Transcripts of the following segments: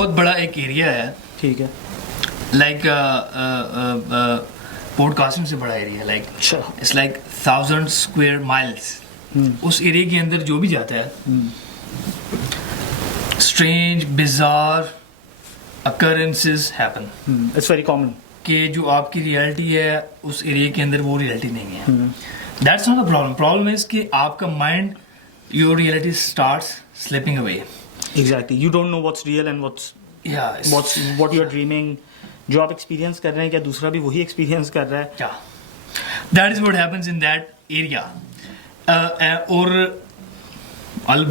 बहुत बड़ा एक एरिया है, ठीक है, लाइक पॉडकास्टिंग से बड़ा area, like it's like 1000 square miles. उस एरिया के अंदर जो भी जाता है, strange bizarre occurrences happen. It's very common. कि जो आपकी रियलिटी है उस एरिया के अंदर वो रियलिटी नहीं है. That's not the problem. Problem is कि आपका mind, your reality starts slipping away. Exactly. You don't know what's real and what you're dreaming. जो आप एक्सपीरियंस कर रहे हैं क्या दूसरा भी वही एक्सपीरियंस कर रहा है? Yeah. That is what happens in that area. Or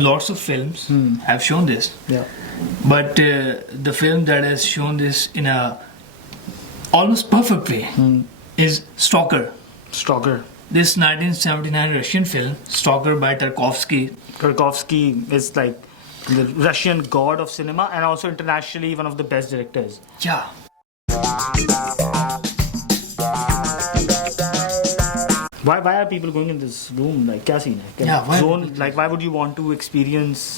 lots of films have shown this. Yeah. But the film that has shown this in a almost perfect way is Stalker. Stalker. This 1979 Russian film, Stalker by Tarkovsky. Tarkovsky is like the Russian god of cinema and also internationally one of the best directors. Yeah. Why are people going in this room? Like, क्या scene है? Yeah, why would you want to experience?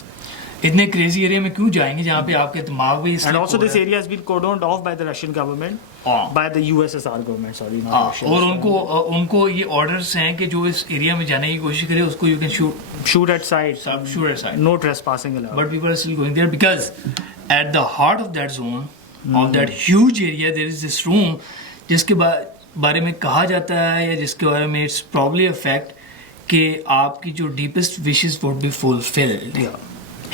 इतने crazy area में क्यों जाएंगे जहाँ पे आपके दिमाग भी And also this area has been cordoned off by the Russian government, by the USSR government, sorry, not Russia. और उनको ये ऑर्डर्स हैं कि जो इस एरिया में जाने की कोशिश करे उसको you can shoot at sight. Shoot at sight. No trespassing allowed. But people are still going there because at the heart of that zone, of that huge area, there is this room जिसके बारे में कहा जाता है या जिसके बारे में it's probably a fact कि आपकी जो deepest wishes would be fulfilled. Yeah.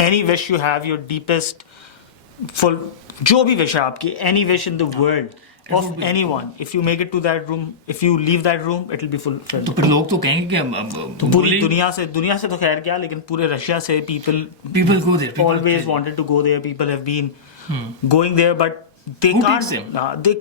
Any wish you have, your deepest, जो भी wish है आपकी, any wish in the world of anyone, if you make it to that room, if you leave that room, it will be fulfilled. तो फिर लोग तो कहेंगे कि तो पूरी दुनिया से तो खैर क्या, लेकिन पूरे रशिया से people go there. Always wanted to go there. People have been going there, but they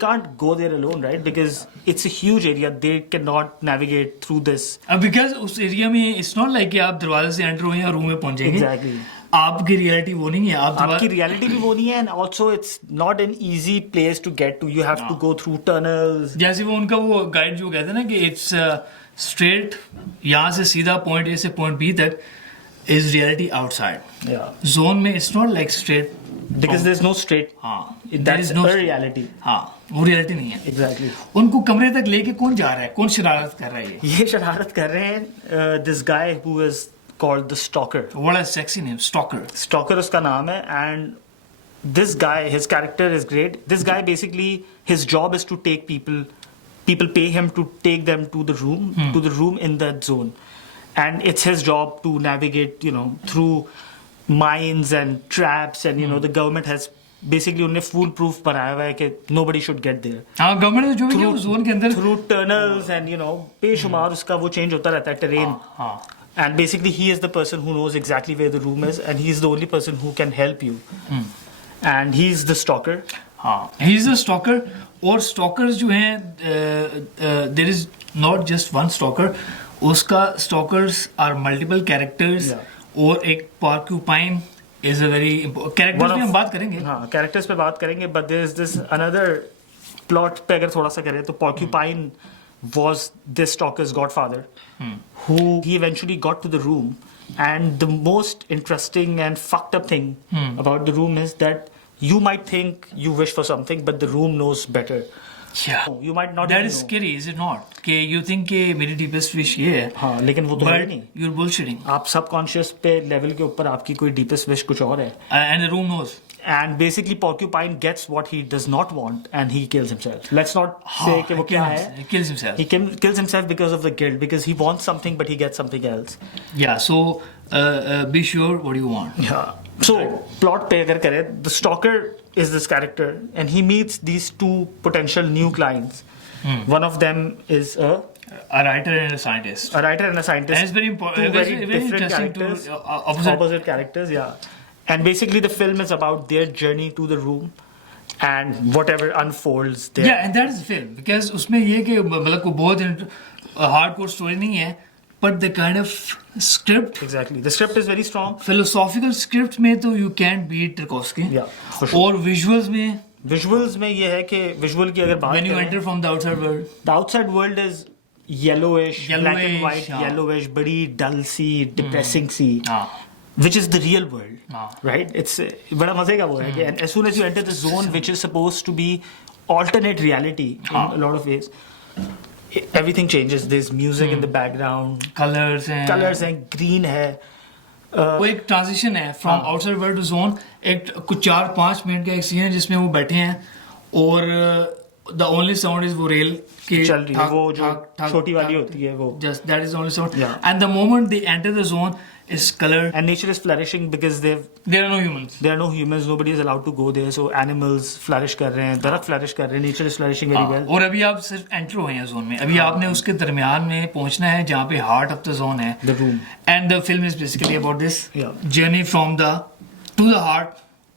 can't go there alone, right? Because it's a huge area. They cannot navigate through this. Because उस area में it's not like कि आप दरवाजे से enter हुए या room में पहुंचेंगे. Exactly. आपकी रियलिटी वो नहीं है. आपकी रियलिटी भी वो नहीं है, and also it's not an easy place to get to. You have to go through tunnels. जैसे वो उनका वो गाइड जो कहते हैं ना कि it's straight, यहाँ से सीधा पॉइंट ए से पॉइंट बी तक is reality outside. Yeah. Zone में it's not like straight. Because there's no straight. हाँ. That's no reality. हाँ, वो रियलिटी नहीं है. Exactly. उनको कमरे तक लेके कौन जा रहा है? कौन शरारत कर रहा है ये शरारत कर रहे हैं this guy who is called the Stalker. What a sexy name, Stalker. Stalker उसका नाम है, and this guy, his character is great. This guy basically, his job is to take people pay him to take them to the room in that zone. And it's his job to navigate, through mines and traps, and the government has basically उन्हें foolproof बनाया हुआ है कि nobody should get there. हाँ, government ने जो भी किया उस जोन के अंदर through tunnels and बेशुमार उसका वो change होता रहता है terrain. हाँ. And basically he is the person who knows exactly where the room is, and he is the only person who can help you. And he is the stalker. हाँ, he is the stalker. और stalkers जो हैं, there is not just one stalker. उसका stalkers are multiple characters. Yeah. और एक porcupine is a very important characters पे हम बात करेंगे. हाँ, characters पे बात करेंगे, but there is this another plot पे अगर थोड़ा सा करें तो porcupine was this stalker's godfather, who he eventually got to the room, and the most interesting and fucked up thing about the room is that you might think you wish for something, but the room knows better. Yeah. You might not. That is scary, is it not? कि you think कि मेरी deepest wish ये है. हाँ, लेकिन वो तो है नहीं. You're bullshitting. आप subconscious पे level के ऊपर आपकी कोई deepest wish कुछ और है. And the room knows. And basically Porcupine gets what he does not want and he kills himself. Let's not say कि वो क्या है. He kills himself. He kills himself because of the guilt, because he wants something but he gets something else. Yeah, so be sure what you want. Yeah. So plot पे अगर करें, the stalker is this character and he meets these two potential new clients. One of them is a writer and a scientist. A writer and a scientist. And it's very important. Two very different characters. Opposite characters, yeah. And basically the film is about their journey to the room and whatever unfolds there. Yeah, and that is the film. Because उसमें ये कि मतलब को बहुत hardcore story नहीं है, but the kind of script. Exactly. The script is very strong. Philosophical script में तो you can't beat Tarkovsky. Yeah, for sure. और visuals में ये है कि visual की अगर बात when you enter from the outside world. The outside world is yellowish, black and white, yellowish, बड़ी dull C, depressing C. which is the real world, हाँ. right? It's बड़ा मजे का वो है कि and as soon as you enter the zone which is supposed to be alternate reality in a lot of ways, everything changes. There's music in the background, colours हैं, and green है. वो एक ट्रांजिशन है from outside world to zone. एक कुछ 4-5 minute का एक scene है जिसमें वो बैठे हैं और द ओनली साउंड इज वो रेल की चल रही है, वो जो छोटी वाली होती है वो. Just that is only sound. Yeah. And the moment they enter the zone is colored. And nature is flourishing because There are no humans. there are no humans. Nobody is allowed to go there. So animals flourish कर रहे हैं, दरख्त flourish कर रहे हैं. Nature is flourishing very well. और अभी आप सिर्फ एंटर हुए हैं जोन में. अभी आपने उसके दरमियान में पहुंचना है जहाँ पे हार्ट ऑफ द जोन है. The room. And the film is basically about this Yeah. journey from the to the heart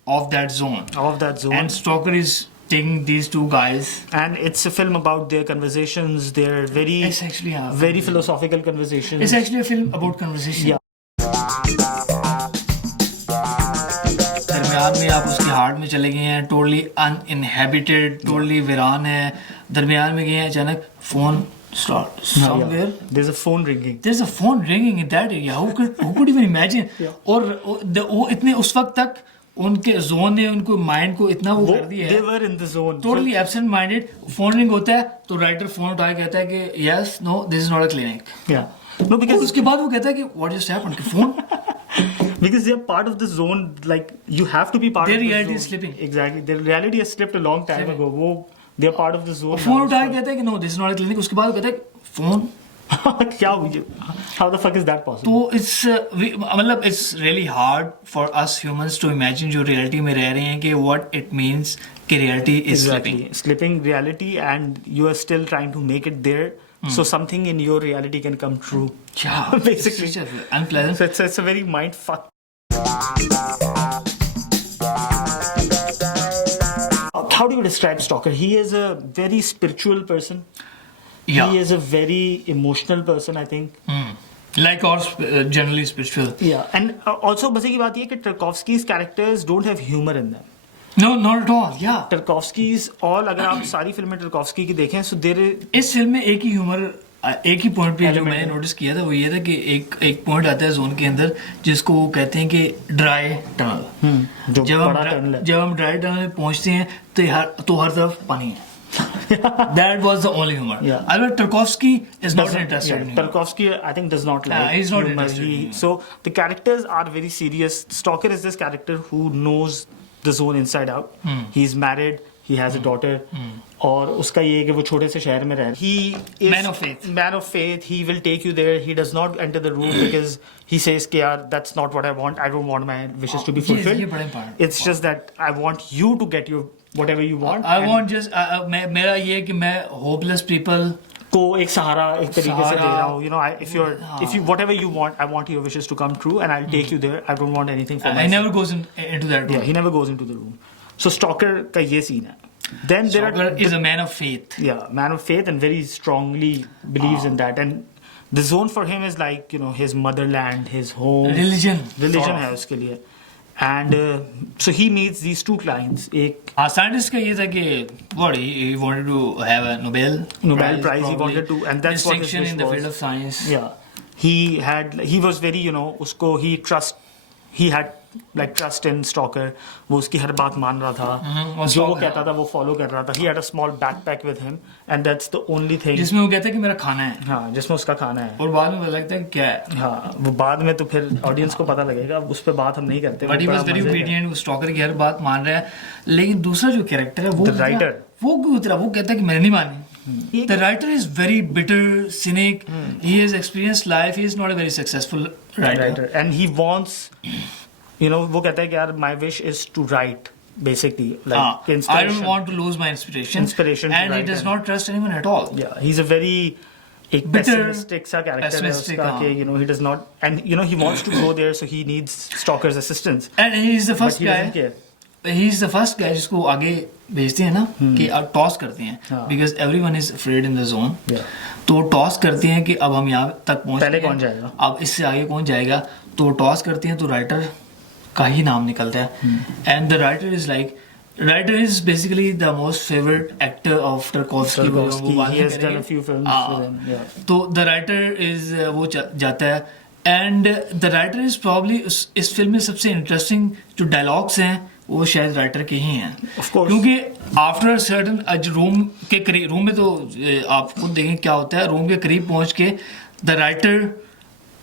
of that zone. Of that zone. And Stalker is taking these two guys. And it's a film about their conversations. Their very It's actually very philosophical conversations. It's actually a film about conversation. Yeah. दरमियान में आप उसके heart में चले गए हैं. Totally uninhabited, totally वीरान है. दरमियान में गए हैं, अचानक phone start somewhere. There's a phone ringing. There's a phone ringing in that area. Who could even imagine? और वो इतने उस वक्त तक उनके जोन ने उनको माइंड को इतना वो कर दिया है. They were in the zone. Totally absent minded. Phone ring होता है तो राइटर फोन उठा के कहता है कि yes, no, this is not a clinic. Yeah. No, because उसके बाद वो कहता है कि what just happened? कि phone because they are part of the zone. Like you have to be part Their of the reality zone. is slipping. Exactly. Their reality has slipped a long time ago. वो they are part of the zone. Phone उठा के कहता है कि no, this is not a clinic. उसके बाद वो कहता है फोन. क्या हुई? How the fuck is that possible? तो मतलब it's really hard for us humans to imagine जो reality में रह रहे हैं कि what it means कि reality is slipping. Slipping reality, and you are still trying to make it there. So something in your reality can come true. Yeah, Basically. it's such a unpleasant. So it's a very mind fuck. How do you describe Stalker? He is a very spiritual person. Yeah. He is a very emotional person, I think. Like or generally spiritual. Yeah. And also मजे की बात ये कि Tarkovsky's characters don't have humor in them. No, not at all. Yeah. Tarkovsky's all, अगर आप सारी फिल्में Tarkovsky की देखें, so there is इस फिल्म में एक ही ह्यूमर, एक ही पॉइंट पे जो मैंने नोटिस किया था वो ये था कि एक पॉइंट आता है जोन के अंदर जिसको वो कहते हैं कि ड्राई टनल. जो बड़ा टनल है. जब हम ड्राई टनल में पहुंचते हैं तो हर तरफ पानी है. That was the only humor. Yeah. Albert Tarkovsky is not interested in humor. Tarkovsky, I think, does not like he's not humor. interested in humor. So the characters are very serious. Stalker is this character who knows the zone inside out. He's married. He has a daughter. और उसका ये है कि वो छोटे से शहर में रह. He is Man of faith. Man of faith. He will take you there. He does not enter the room because he says कि यार that's not what I want. I don't want my wishes to be fulfilled. ये बड़ा important. It's just that I want you to get your whatever you want. I want just मेरा ये है कि मैं hopeless people को एक सहारा एक तरीके से दे रहा हूँ. You know, if you whatever you want, I want your wishes to come true, and I'll take you there. I don't want anything for myself. I never goes into that room. Yeah, he never goes into the room. So Stalker का ये scene है. Then there Stalker are is a man of faith. Yeah, man of faith, and very strongly believes in that. And the zone for him is like, you know, his motherland, his home. Religion है उसके लिए. And so he meets these two clients. एक scientist का ये था कि what he wanted to have a Nobel Prize he wanted to, and that's what his distinction wish in the was. field of science. Yeah, he was very, you know, उसको he had like trust in Stalker. वो उसकी हर बात मान रहा था. जो वो कहता था वो follow कर रहा था. He had a small backpack with him, and that's the only thing. जिसमें वो कहता है कि मेरा खाना है. हाँ, जिसमें उसका खाना है. और बाद में पता लगता है क्या है. हाँ, वो बाद में तो फिर ऑडियंस को पता लगेगा. उस पे बात हम नहीं करते. But he was very obedient. वो Stalker की हर बात मान रहा है. लेकिन दूसरा जो कैरेक्टर है वो The writer. वो क्यों उतरा? वो कहता है कि मैंने नहीं मानी. The writer is very bitter, cynic. He has experienced life. He is not a very successful writer. And he wants, you know, वो कहता है कि यार my wish is to write, basically, like inspiration. I don't want to lose my inspiration. And he does not trust anyone at all. Yeah, he's a very एक pessimistic सा character है उसका कि, you know, he does not, and you know, he wants to go there, so he needs Stalker's assistance. And he is the first guy. Doesn't care. He is the first guy जिसको आगे भेजते हैं ना कि toss करते हैं because everyone is afraid in the zone. तो toss करते हैं कि अब हम यहाँ तक पहुँच पहले कौन जाएगा, अब इससे आगे कौन जाएगा. तो टॉस करते हैं तो राइटर का ही नाम निकलता है. And the writer is basically the most favourite actor of Tarkovsky. He has done a few films with him. तो द राइटर इज वो जाता है and the writer is probably इस फिल्म में सबसे इंटरेस्टिंग जो डायलॉग्स हैं वो शायद राइटर के ही हैं Of course. क्योंकि आफ्टर सर्टन रूम के करीब, रूम में तो आप खुद देखें क्या होता है, रूम के करीब पहुंच के the writer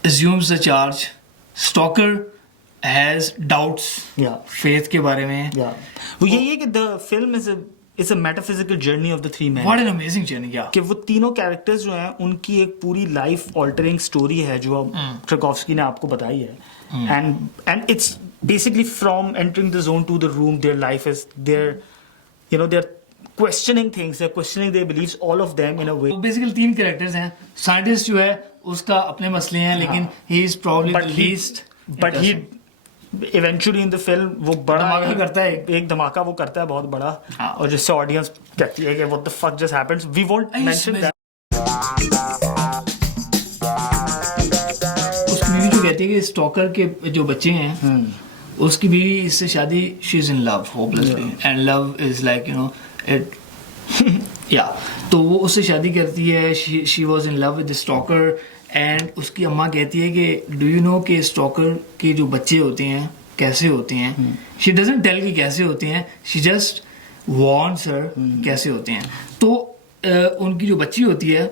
assumes the charge, stalker has doubts Yeah. faith के बारे में. वो यही है कि the film is a metaphysical journey of the three men. What an amazing journey, yeah. कि वो तीनों कैरेक्टर्स जो हैं उनकी एक पूरी लाइफ ऑल्टरिंग स्टोरी है जो ट्रकोव्स्की ने आपको बताई है and it's basically from entering the zone to the room there life is there you know there questioning things, they're questioning their beliefs, all of them in a way. तो basically तीन characters हैं. Scientist जो है उसका अपने मसले हैं लेकिन he is probably the least but he eventually in the film वो बड़ा धमाका करता है. एक धमाका वो करता है बहुत बड़ा हाँ. और जिससे ऑडियंस कहती है कि what the fuck just happens. We won't mention that. उसकी बीवी जो कहती है कि स्टॉकर के जो बच्चे हैं उसकी बीवी इससे शादी, she is in love hopelessly and love is like you know it या तो वो उससे शादी करती है. She was in love with the stalker and उसकी अम्मा कहती है कि डू यू नो कि स्टॉकर के जो बच्चे होते हैं कैसे होते हैं. शी डजंट टेल कि कैसे होते हैं, शी जस्ट वार्न्स हर कैसे होते हैं. तो उनकी जो बच्ची होती है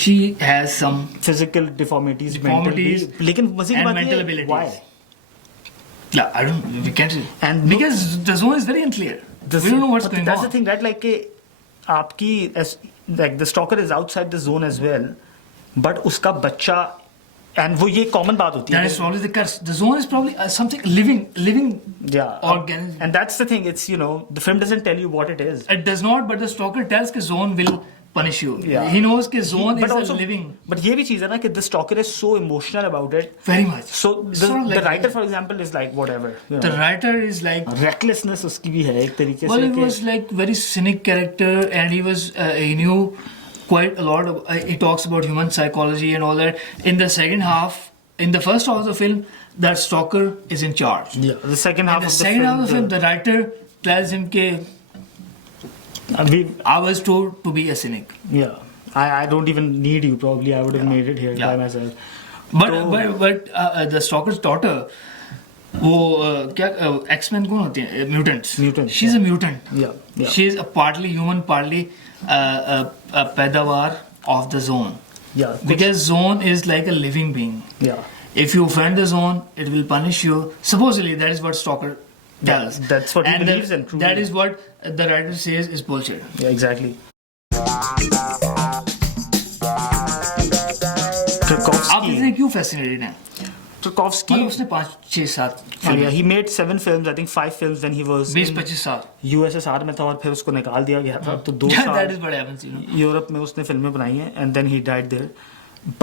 she has some physical deformities deformities mentally, लेकिन मजे की and बात mental है abilities. why? Yeah, I don't. We can't. And because the zone is very unclear. We don't know what's going that's on. the thing, right? Like कि आपकी like the stalker is outside the zone as well, but उसका बच्चा and वो ये common बात होती That है. is probably the curse. The zone is probably something living Yeah. organism. And that's the thing. It's the film doesn't tell you what it is. It does not, but the stalker tells that zone will punish you. Yeah. He knows that zone But is also, a living. But ये भी चीज है ना कि the stalker is so emotional about it. Very much. So Sort of the like- writer, for example, is like whatever. The writer is like. Recklessness उसकी भी है एक तरीके Well, से he was like very cynic character, and he was he knew quite a lot. He talks about human psychology and all that. In the second half, in the first half of the film, that stalker is in charge. Yeah. The second half In the of the second film. half of the film, the writer tells him that I was told to be a cynic. Yeah. I don't even need you. Probably I would have made it here by myself. But the stalker's daughter, वो क्या X-Men कौन होती हैं? Mutants. Mutants, She's a mutant. Yeah. She is a partly human, partly a पैदावार of the zone. Yeah. Because zone is like a living being. Yeah. If you offend the zone, it will punish you. Supposedly, that is what stalker tells. That's what he believes in. Truly. That is what the writer says is bullshit. Yeah. Exactly. आप इतने क्यों fascinated हैं? Tarkovsky. मतलब उसने 5, 6, 7 Yeah, he made 7 films. I think 5 films when he was 20-25 साल. USSR में था और फिर उसको निकाल दिया गया था. तो 2 That साल is what happens, you know. Europe में उसने फिल्में बनाई हैं and then he died there.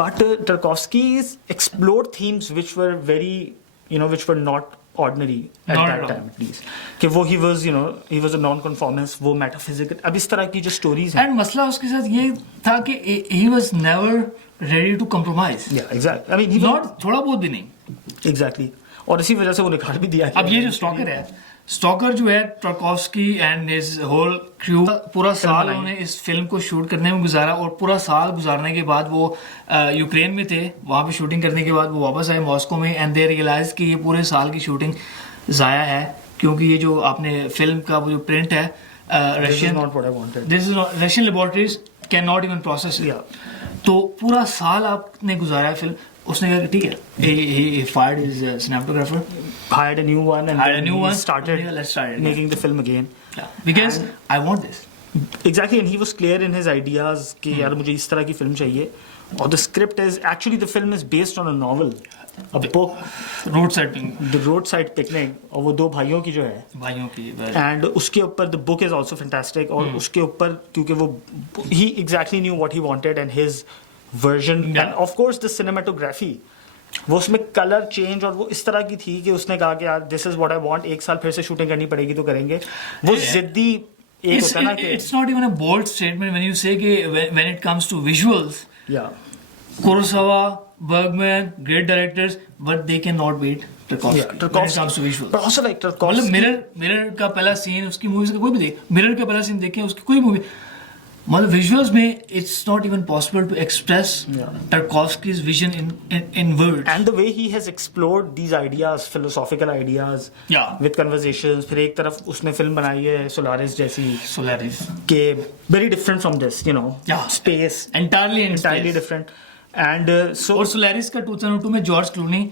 But Tarkovsky's explored themes which were very, which were not ordinary at Not that at all. time at least. कि वो he was a non-conformist, वो metaphysical. अब इस तरह की जो stories हैं. And मसला उसके साथ ये था कि he was never ready to compromise. Yeah, exactly. I mean, he Not थोड़ा बहुत भी नहीं. exactly. और इसी वजह से वो निकाल भी दिया. अब ये जो स्टॉकर है, स्टॉकर जो है टर्कोव्स्की एंड हिज होल क्रू पूरा साल उन्होंने इस फिल्म को शूट करने में गुजारा और पूरा साल गुजारने के बाद वो यूक्रेन में थे. वहाँ पे शूटिंग करने के बाद वो वापस आए मॉस्को में एंड दे रियलाइज कि ये पूरे साल की शूटिंग ज़ाया है क्योंकि ये जो आपने फिल्म का वो जो प्रिंट है This is not what I wanted. This is Russian laboratories can not even process it. तो पूरा साल आपने गुजारा फिल्म. उसने कहा कि ठीक है, he fired his cinematographer, Hired a new one and hired a then new he one. started Yeah, let's start it. making the film again. Yeah, because I want this. Exactly, and he was clear in his ideas कि यार मुझे इस तरह की film चाहिए. और the script is actually the film is based on a novel, a book, Roadside Picnic. The Roadside Picnic, और वो 2 भाइयों की जो है. भाइयों की. And उसके ऊपर the book is also fantastic और उसके ऊपर क्योंकि वो he exactly knew what he wanted and his version and of course the cinematography. वो उसमें कलर चेंज और वो इस तरह की थी कि उसने कहा कि यार this is what I want. एक साल फिर से शूटिंग करनी पड़ेगी तो करेंगे. वो जिद्दी एक होता है ना कि It's not even a bold statement when you say कि when it comes to visuals. Yeah. Kurosawa, Bergman, great directors, but they cannot beat Tarkovsky. Yeah, when it comes to visuals. But also like मतलब Tarkovsky. Mirror का पहला scene उसकी movies का कोई भी देख, mirror का पहला सीन देखें उसकी कोई मूवी मतलब विजुअल्स में it's not even possible to express Yeah. Tarkovsky's vision in words. And the way he has explored these ideas, philosophical ideas, Yeah. with conversations. फिर एक तरफ उसने फिल्म बनाई है Solaris जैसी, Solaris. के very different from this, you know, Yeah. space, Entirely entirely space. different. And so और Solaris का 2002 में George Clooney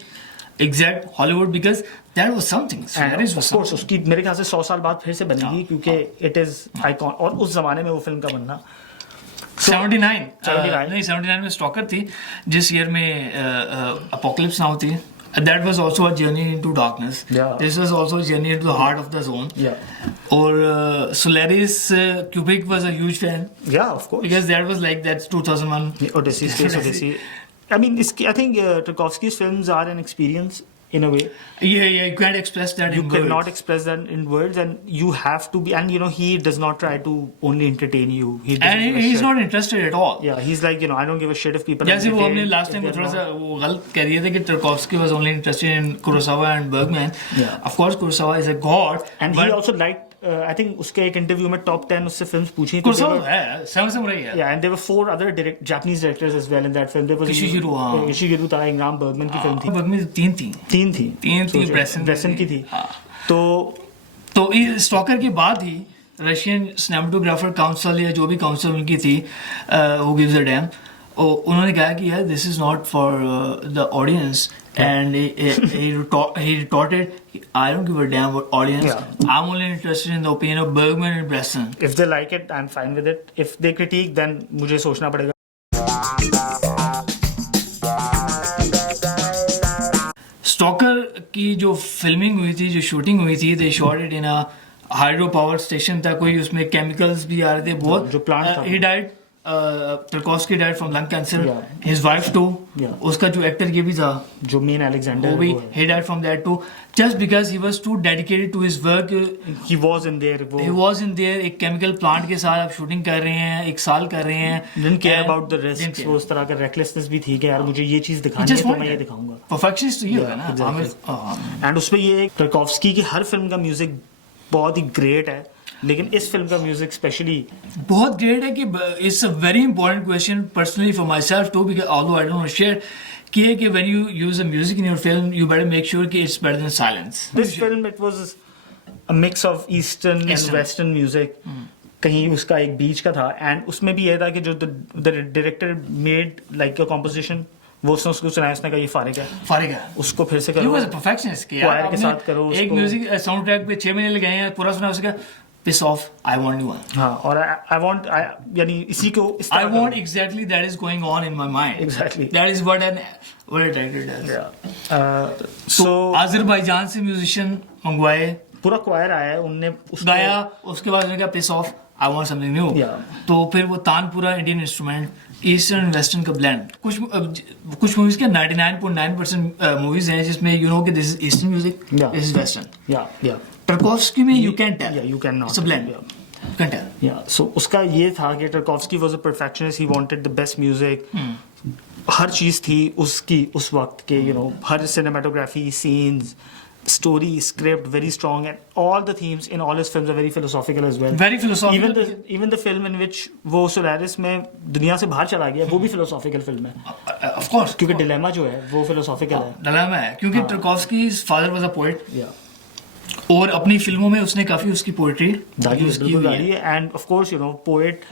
exact Hollywood because that was something. and Solaris was of course something. उसकी मेरे ख्याल से 100 साल बाद फिर से बनेगी क्योंकि it is icon और उस जमाने में वो फिल्म का बनना 79 79 नहीं 79 में स्टॉकर थी जिस ईयर में अपोकलिप्स नाउ थी. That was also a journey into darkness. Yeah. This was also a journey into the heart of the zone. yeah Or Solaris, Kubrick was a huge fan yeah of course because that was like that's 2001. Odyssey, Space Odyssey. I mean, I think Tarkovsky's films are an experience in a way. Yeah, you can't express that You in cannot words. express that in words, and you have to be. And you know, he does not try to only entertain you. He And doesn't give a he's shit. not interested at all. Yeah, he's like, you know, I don't give a shit if people. are जैसे वो हमने entertained, last if time they're थोड़ा सा not. वो गलत कह रही थी कि Tarkovsky was only interested in Kurosawa and Bergman. Yeah. Of course, Kurosawa is a god. And but he also liked. I think उसके एक इंटरव्यू में top 10 उससे फिल्म्स पूछी. तो they Kurosawa were- है सेवन समुराई है. Yeah, and there were 4 other Japanese directors as well in that film. There was Ishiguro, हाँ. Ishiguro था, इंग्राम बर्गमैन की फिल्म थी. Bergman तीन थी. 3 थी. तीन थी, सोचो, Bresson की थी. हाँ. तो तो इस स्टॉकर के बाद ही रशियन सिनेमेटोग्राफर काउंसिल या जो भी काउंसिल उनकी थी हु गिव्स अ डैम उन्होंने कहा कि यार this is not for the audience and he retorted I don't give a damn about audience. Yeah. I'm only interested in the opinion of Bergman and Bresson. if they like it, I'm fine with it. If they critique, then मुझे सोचना पड़ेगा. Stalker की जो filming हुई थी जो shooting हुई थी they shot it in a hydro power station था कोई उसमें केमिकल्स भी आ रहे थे बहुत जो plant था. He died Tarkovsky died from lung cancer. Yeah. His wife too. Yeah. उसका जो एक्टर ये भी था जो मेन अलेक्जेंडर वो भी he died from that too. Just because he was too dedicated to his work. he was in there. He was in there एक chemical plant के साथ आप शूटिंग कर रहे हैं एक साल कर रहे हैं. didn't care And about the didn't risks. care. वो उस तरह का recklessness भी थी कि यार मुझे ये चीज He दिखानी just है तो wanted मैं ये it. दिखाऊंगा. Perfectionist तो ये होगा ना. exactly. आमिर, हाँ. एंड उसमें ये एक टर्कोव्स्की की हर फिल्म का म्यूजिक बहुत ही ग्रेट है लेकिन इस फिल्म का म्यूजिक स्पेशली बहुत ग्रेट है कि it's a very important question personally for myself too because although I don't share कि है कि when you use a music in your film you better make sure कि it's better than silence. This film it was a mix of eastern and Eastern. Western music. कहीं उसका एक बीच का था and उसमें भी ये था कि जो the director made like a composition वो उसने उसको सुनाया उसने कहा ये फारिग है फारिग है. उसको फिर से He करो. was a perfectionist कि Choir यार के साथ करो आपने एक उसको. म्यूजिक साउंड ट्रैक पे 6 महीने लगे हैं पूरा सुना उसका piss off I want new one. हाँ और आई वांट यानी इसी को इस I तरह want करो. exactly that is going on in my mind. Exactly. That is what a director does. So Azerbaijan से म्यूजिशियन मंगवाए पूरा क्वायर आया है उनने उसको गाया उसके बाद उन्होंने कहा piss off I want something new. Yeah. तो फिर वो tanpura Indian instrument eastern western का ब्लेंड कुछ मूवीज के 99.9% मूवीज हैं जिसमें यू नो कि this is eastern music Yeah. This is western. या टर्कोव्स्की में you can tell Yeah, you cannot. It's a blend Yeah. You can tell. Yeah so उसका ये था कि Tarkovsky was a perfectionist. He wanted the best music. हर चीज थी उसकी उस वक्त के you know her cinematography scenes story script very strong and all the themes in all his films are very philosophical as well. Very philosophical. even the film in which वो Solaris में दुनिया से बाहर चला गया वो भी philosophical film है ऑफ कोर्स क्योंकि dilemma जो है वो philosophical है. डिलेमा है क्योंकि Tarkovsky father was a poet Yeah. और अपनी फिल्मों में उसने काफी उसकी पोएट्री दादी यूज की बिल्कुल हुई दादी है. है end of course you know poet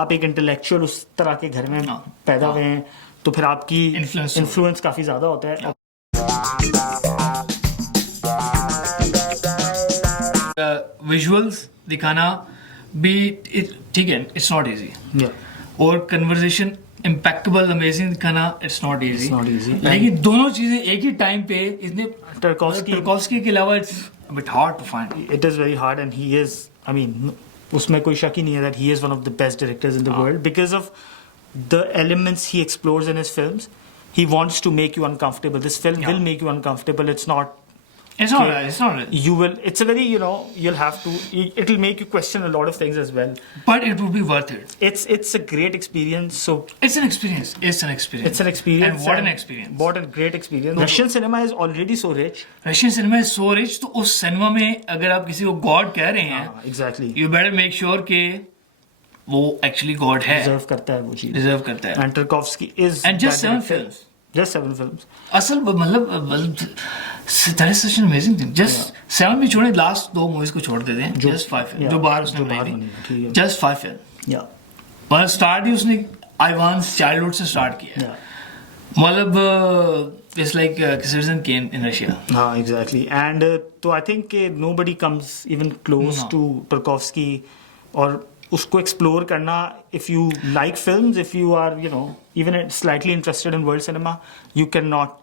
आप एक इंटेलेक्चुअल उस तरह के घर में हाँ. पैदा हुए हैं तो फिर आपकी Influence इन्फ्लुएंस काफी ज्यादा होता है. विजुअल्स दिखाना भी ठीक है इट्स नॉट इजी. Yeah. और कन्वर्सेशन इम्पेक्टेबल अमेजिंग दिखाना it's not easy. not easy. लेकिन दोनों चीजें एक ही टाइम पे इतने Tarkovsky- टर्कोव्स्की के अलावा it's bit hard to find. It is very hard and he is I mean उसमें कोई शक ही नहीं है that he is one of the best directors in the world because of the elements he explores in his films. He wants to make you uncomfortable. This film Yeah. will make you uncomfortable. It's not It's not you will it's a very you know you'll have to it'll make you question a lot of things as well. but it would be worth it. It's a great experience. So It's an experience. It's an experience. it's an experience. And what an experience. What a great experience. Russian cinema is already so rich. Russian cinema is so rich तो उस cinema में अगर आप किसी को God कह रहे हैं Exactly. You better make sure कि वो एक्चुअली गॉड है, डिजर्व करता है वो चीज. डिजर्व करता है. And Tarkovsky is And just that 7 director. films. Just 7 films. असल मतलब that is such an amazing thing. Just 7 भी छोड़े, लास्ट 2 मूवीज को छोड़ देते हैं. Just 5 films. जो बाहर उसने बनाई थी. Just 5 films. Yeah. मतलब स्टार्ट ही उसने आइवान्स चाइल्डहुड से स्टार्ट किया. Yeah. मतलब it's like Citizen Kane in Russia. Exactly. And so I think nobody comes even close No. to Tarkovsky और उसको explore करना. If you like films, if you are, you know, even slightly interested in world cinema, you cannot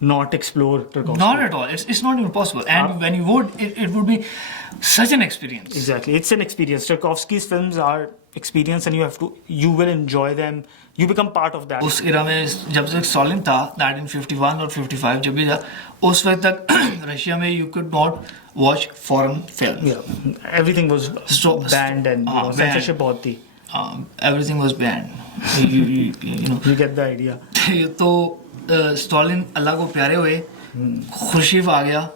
not explore Tarkovsky. Not at all. It's not even possible. And when you would, it would be such an experience. Exactly. It's an experience. Tarkovsky's films are experience and you will enjoy them. You become part of that. उस era में जब तक Stalin था 1951 और 55 जब भी था, उस वक्त तक रशिया में you could not watch foreign films. Yeah. Everything was banned and banned. censorship बहुत थी. Everything was banned. you know. You get the idea. तो स्टॉलिन अल्लाह को प्यारे हुए, खुर्शीफ आ गया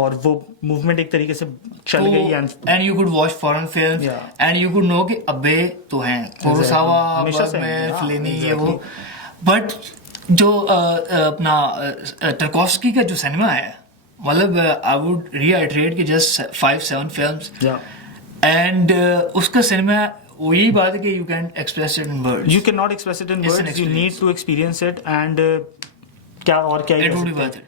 और वो मूवमेंट एक तरीके से चल गई. And you could watch foreign film and you could know कि अबे तो हैं कुरोसावा, बर्गमैन, फेलिनी, ये वो. बट जो अपना टर्कोव्स्की का जो सिनेमा है, मतलब आई वुड रीआइटरेट कि जस्ट 5-7 फिल्म्स एंड उसका सिनेमा वो यही बात है कि you can't express it in words. You cannot express it in words. You need to experience it and क्या और क्या. It would be worth it.